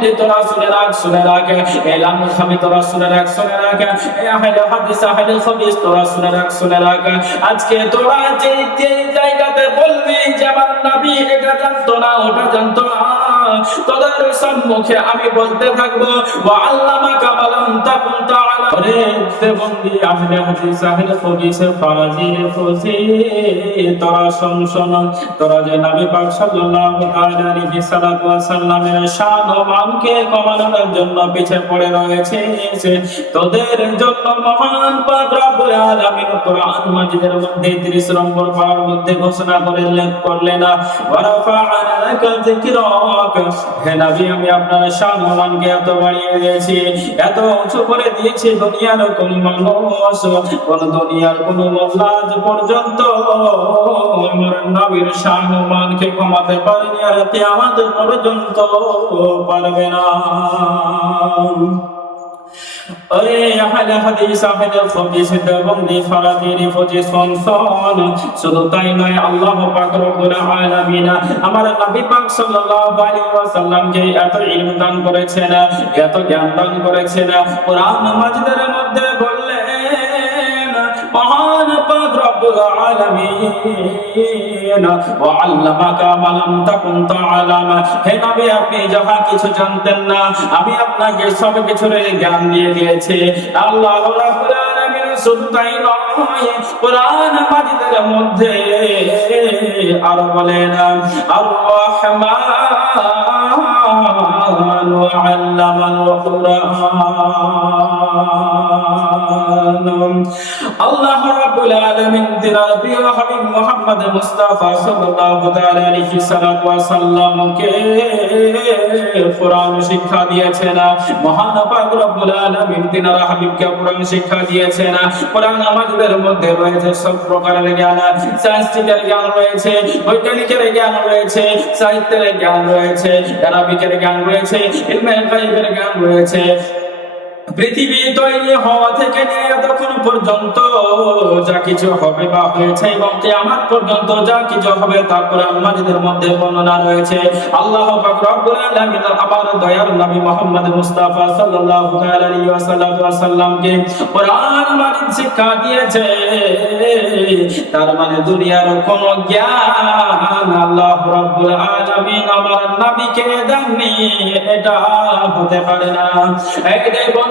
বন্ধু তোরা শুনে রাখ শুনে রাখ। এলাম খাবি তোরা শুনে রাখ শুনে রাখ। আহলে হাদিস আহলে হাদিস তোরা শুনে রাখ শুনে রাখ। আজকে তোরা যে যে জায়গাতে বলবি যে আমার নবী এটা জানতো না, ওটা জানতো না। তোদের সম্মুখে আমি বলতে থাকব আল্লামা কামালাম জন্য পিছে পড়ে রয়েছে, তোদের জন্য মধ্যে 30 নম্বর মধ্যে ঘোষণা করলেন করলেন আমি আপনার শান ও এত বাড়িয়ে দিয়েছি, এত উঁচু করে দিয়েছি দুনিয়ার কোন মানুষ কোন দুনিয়ার কোন মফলাজ পর্যন্ত নবীর শান মানকে কমাতে পারেনি আর আমাদের পর্যন্ত পারবে না। ওরে আহলে হাদিস আহলে হাদিস দেবন্দি ফারাদিরি ফজি সন শুধু তাই নয়, আল্লাহ পাক রব্বুল আলামিন আমার নবী পাক সাল্লাল্লাহু আলাইহি ওয়াসাল্লামকে এত ইলম দান করেছেন, এত জ্ঞান দান করেছেন। কোরআন মাজিদের মধ্যে ওয়া আল্লামাকা মা লাম তাকুন তাআলাম। হে নবী, আপনি যাহা কিছু জানতেন না, আমি আপনাকে সব কিছুর জ্ঞান দিয়ে দিয়েছি। আল্লাহ রাব্বুল আলামিন তাই নয়, কোরআন মাজিদের মধ্যে আরও বলেন আর রহমান আল্লামাল কুরআন আল্লাহ রাব্বুল আলামিন তিনার আমাদের মধ্যে রয়েছে, সব প্রকারের জ্ঞান সায়েন্সটিক্যাল জ্ঞান রয়েছে, বৈজ্ঞানিকের জ্ঞান রয়েছে, সাহিত্যের জ্ঞান রয়েছে জ্ঞান রয়েছে জ্ঞান রয়েছে। পৃথিবী তৈরি হওয়া থেকে নিয়ে এতক্ষণ পর্যন্ত যা কিছু হবে বা হয়েছে এবং কিয়ামত পর্যন্ত যা কিছু হবে তার কোরআন মধ্যে বর্ণনা রয়েছে। আল্লাহ রব্বুল আমার নবী মুস্তাফা কোরআন শিক্ষা দিয়েছে। তার মানে দুনিয়ার কোন জ্ঞান আল্লাহ রব্বুল আমার নবীকে দেননি। এটা হতে পারে না। এই রে